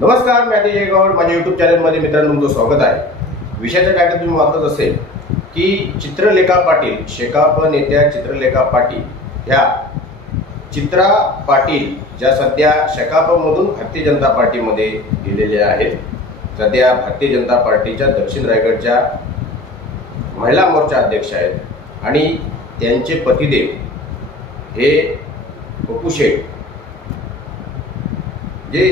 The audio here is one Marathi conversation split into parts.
नमस्कार, मी अजय जयगौड. माझ्या यूट्यूब चॅनलमध्ये मित्रांनो तुमचं स्वागत आहे. विषयाचं टायटल तुम्ही वाचत असेल की चित्रलेखा पाटील, शेकाप नेत्या चित्रलेखा पाटील ह्या चित्रा पाटील ज्या सध्या शेकापमधून भारतीय जनता पार्टीमध्ये गेलेल्या आहेत. सध्या भारतीय जनता पार्टीच्या दक्षिण रायगडच्या महिला मोर्चा अध्यक्ष आहेत आणि त्यांचे पतिदेव हे पप्पू शेठ जे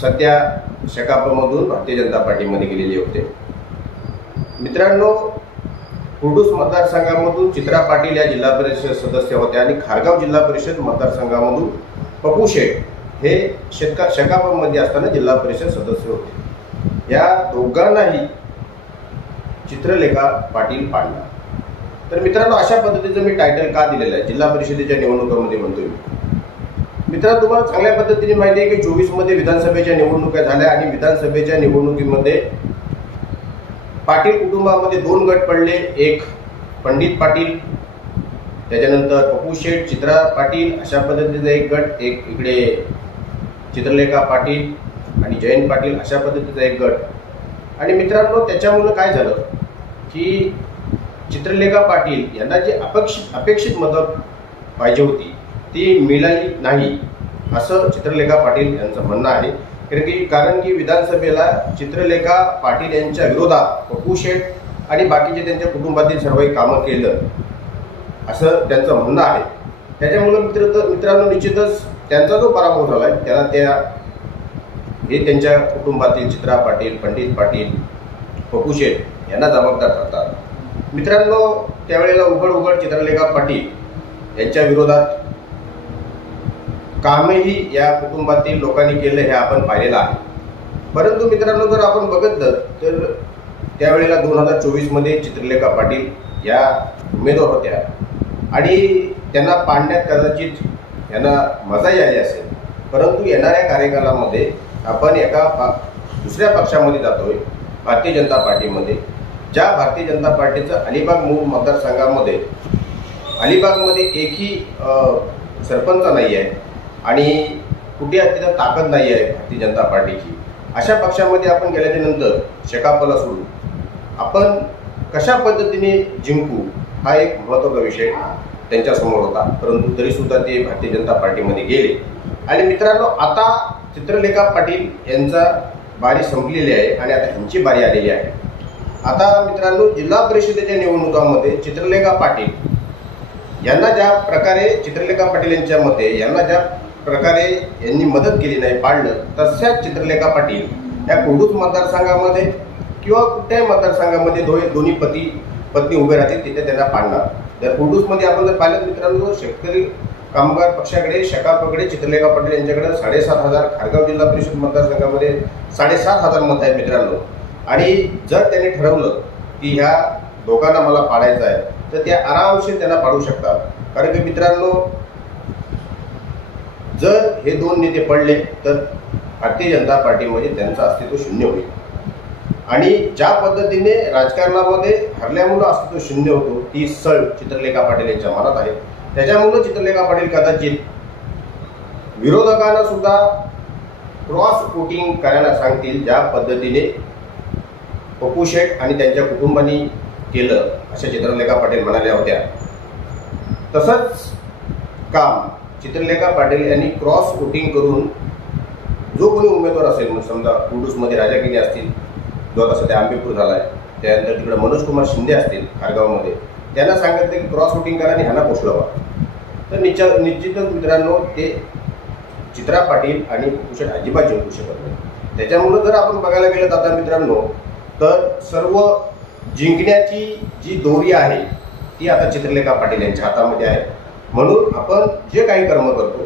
सध्या शेकापमधून भारतीय जनता पार्टीमध्ये गेलेले होते. मित्रांनो, कुर्डूस मतदारसंघामधून चित्रा पाटील या जिल्हा परिषद सदस्य होत्या आणि खारगाव जिल्हा परिषद मतदारसंघामधून पप्पू शेठ हे शेकापमध्ये असताना जिल्हा परिषद सदस्य होते. या दोघांनाही चित्रलेखा पाटील पाडला. तर मित्रांनो, अशा पद्धतीचं मी टायटल का दिलेलं आहे, जिल्हा परिषदेच्या निवडणुकांमध्ये म्हणतोय मित्रांनो. तुम्हाला चांगल्या पद्धतीने माहिती आहे की 24 मध्ये विधानसभेच्या निवडणुका झाल्या आणि विधानसभेच्या निवडणुकीमध्ये पाटील कुटुंबामध्ये दोन गट पडले. एक पंडित पाटील, त्याच्यानंतर पप्पू शेठ, चित्रा पाटील अशा पद्धतीचा एक गट, एक इकडे चित्रलेखा पाटील आणि जयंत पाटील अशा पद्धतीचा एक गट. आणि मित्रांनो, त्याच्यामुळे काय झालं की चित्रलेखा पाटील यांना जे अपेक्षित मदत पाहिजे होती ती मिळाली नाही असं चित्रलेखा पाटील यांचं म्हणणं आहे. कारण की विधानसभेला चित्रलेखा पाटील यांच्या विरोधात पप्पू शेठ आणि बाकीचे त्यांच्या कुटुंबातील सर्वही कामं केलं असं त्यांचं म्हणणं आहे. त्याच्यामुळं मित्रांनो निश्चितच त्यांचा जो पराभव झाला आहे त्याला हे त्यांच्या कुटुंबातील चित्रा पाटील, पंडित पाटील, पप्पू शेठ यांना जबाबदार ठरतात. मित्रांनो, त्यावेळेला उघड चित्रलेखा पाटील यांच्या विरोधात कामही या कुटुंबातील लोकांनी केलं हे आपण पाहिलेलं आहे. परंतु मित्रांनो, जर आपण बघितलं तर त्यावेळेला 2024 मध्ये चित्रलेखा पाटील या उमेदवार होत्या आणि त्यांना पाडण्यात कदाचित यांना मजाही आली असेल. परंतु येणाऱ्या कार्यकालामध्ये आपण एका दुसऱ्या पक्षामध्ये जातोय, भारतीय जनता पार्टीमध्ये. ज्या भारतीय जनता पार्टीचं अलिबाग मूळ मतदारसंघामध्ये अलिबागमध्ये एकही सरपंच नाही आहे आणि कुठे तिथं ताकद नाही आहे भारतीय जनता पार्टीची. अशा पक्षामध्ये आपण गेल्याच्या नंतर शेकापला सोडून आपण कशा पद्धतीने जिंकू हा एक महत्त्वाचा विषय त्यांच्यासमोर होता. परंतु तरीसुद्धा ते भारतीय जनता पार्टीमध्ये गेले. आणि मित्रांनो, आता चित्रलेखा पाटील यांचा बारी संपलेली आहे आणि आता ह्यांची बारी आलेली आहे. आता मित्रांनो, जिल्हा परिषदेच्या निवडणुकांमध्ये चित्रलेखा पाटील यांना ज्या प्रकारे चित्रलेखा पाटील यांच्या मते यांना ज्या प्रकारे यांनी मदत केली नाही, पाडलं, तशाच चित्रलेखा पाटील या कुर्डूस मतदारसंघामध्ये किंवा कुठल्याही मतदारसंघामध्ये दोन्ही पत्नी उभे राहतील तिथे त्यांना पाडणार. जर कुर्डूसमध्ये आपण जर पाहिलं मित्रांनो, शेतकरी कामगार पक्षाकडे शेकापकडे चित्रलेखा पाटील यांच्याकडे 7,500, खारगाव जिल्हा परिषद मतदारसंघामध्ये 7,500 मत आहेत मित्रांनो. आणि जर त्यांनी ठरवलं की ह्या दोघांना मला पाडायचं आहे तर ते आरामशीर त्यांना पाडू शकतात. कारण की मित्रांनो, जर हे दोन नेते पडले तर भारतीय जनता पार्टीमध्ये त्यांचं अस्तित्व शून्य होईल. आणि ज्या पद्धतीने राजकारणामध्ये हरल्यामुळं अस्तित्व शून्य होतो ती सळ चित्रलेखा पाटील यांच्या मनात आहे. त्याच्यामुळं चित्रलेखा पाटील कदाचित विरोधकांना सुद्धा क्रॉस वोटिंग करायला सांगतील, ज्या पद्धतीने पप्पू शेठ आणि त्यांच्या कुटुंबानी केलं अशा चित्रलेखा पाटील म्हणाल्या होत्या. तसंच काम चित्रलेखा पाटील यांनी क्रॉस वोटिंग करून जो कोणी उमेदवार असेल, म्हणजे समजा कुर्डूसमध्ये राजागिरी असतील, जो आता सध्या आंबेपूर झाला आहे, त्यानंतर तिकडे मनोज कुमार शिंदे असतील खारगावमध्ये, त्यांना सांगितलं की क्रॉस वोटिंग करा आणि ह्यांना पोचलं व्हा. तर निश्चितच मित्रांनो, ते चित्रा पाटील आणि पप्पू शेठ अजिबात जिंकू शकत नाही. त्याच्यामुळं जर आपण बघायला गेलं आता मित्रांनो, तर सर्व जिंकण्याची जी दोरी आहे ती आता चित्रलेखा पाटील यांच्या हातामध्ये आहे. म्हणून आपण जे काही कर्म करतो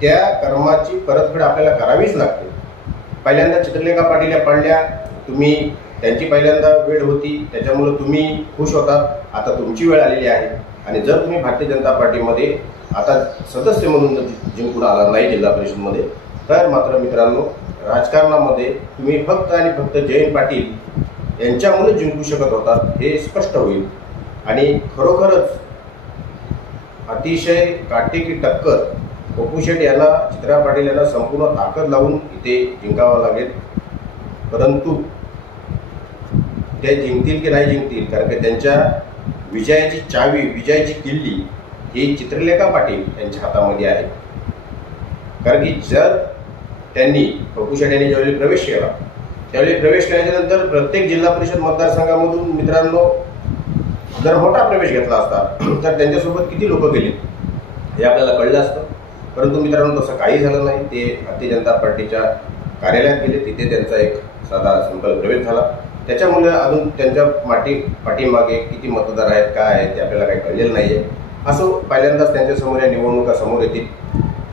त्या कर्माची परतफेड आपल्याला करावीच लागते. पहिल्यांदा चित्रलेखा पाटील या पडल्या, त्यांची पहिल्यांदा वेळ होती, त्याच्यामुळं तुम्ही खुश होतात. आता तुमची वेळ आलेली आहे आणि जर तुम्ही भारतीय जनता पार्टीमध्ये आता सदस्य म्हणून जिंकून आला नाही जिल्हा परिषदमध्ये, तर मात्र मित्रांनो, राजकारणामध्ये तुम्ही फक्त आणि फक्त जयंत पाटील यांच्यामुळे जिंकू शकत होतात हे स्पष्ट होईल. आणि खरोखरच अतिशय काटेकी टक्कर पप्पू शेठ यांना, चित्रा पाटील यांना संपूर्ण ताकद लावून इथे जिंकावं लागेल. परंतु ते जिंकतील की नाही जिंकतील, कारण की त्यांच्या विजयाची चावी, विजयाची किल्ली ही चित्रलेखा पाटील यांच्या हातामध्ये आहे. कारण की जर त्यांनी, पप्पू शेठ यांनी ज्यावेळी प्रवेश केला, त्यावेळी प्रवेश केल्याच्या नंतर प्रत्येक जिल्हा परिषद मतदारसंघामधून मित्रांनो जर मोठा प्रवेश घेतला असता तर त्यांच्यासोबत किती लोक गेले हे आपल्याला कळलं असतं. परंतु मित्रांनो तसं काही झालं नाही. ते भारतीय जनता पार्टीच्या कार्यालयात गेले, तिथे त्यांचा एक साधा सिंपल प्रवेश झाला. त्याच्यामुळे अजून त्यांच्या पाठीमागे किती मतदार आहेत, काय आहेत ते आपल्याला काही कळलेलं नाही आहे. असो, पहिल्यांदाच त्यांच्यासमोर या निवडणुका समोर येतील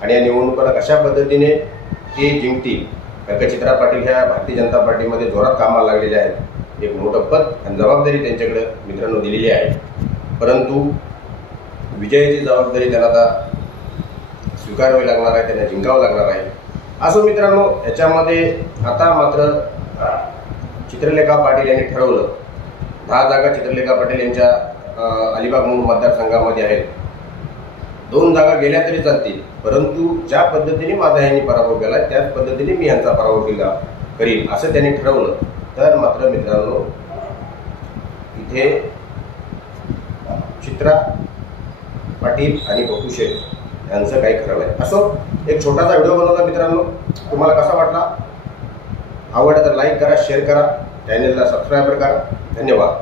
आणि या निवडणुकाला कशा पद्धतीने ते जिंकतील. कारण चित्रा पाटील ह्या भारतीय जनता पार्टीमध्ये जोरात कामाला लागलेल्या आहेत. एक मोठं पद आणि जबाबदारी त्यांच्याकडे मित्रांनो दिलेली आहे. परंतु विजयाची जबाबदारी त्यांना आता स्वीकारावी लागणार आहे, त्यांना जिंकावं लागणार आहे. असो मित्रांनो, याच्यामध्ये आता मात्र चित्रलेखा पाटील यांनी ठरवलं 10 जागा चित्रलेखा पाटील यांच्या अलिबाग मूळ मतदारसंघामध्ये आहेत. 2 जागा गेल्या तरी चालतील, परंतु ज्या पद्धतीने माझा यांनी पराभव केला त्याच पद्धतीने मी यांचा पराभव करील असं त्यांनी ठरवलं. तर मात्र मित्रांनो इथे चित्रा पाटील आणि पप्पू शेठ यांचं काही खरं नाही. असो, एक छोटासा व्हिडिओ बनवला मित्रांनो, तुम्हाला कसा वाटला? आवडला तर लाईक करा, शेअर करा, चॅनलला सबस्क्राईब करा. धन्यवाद.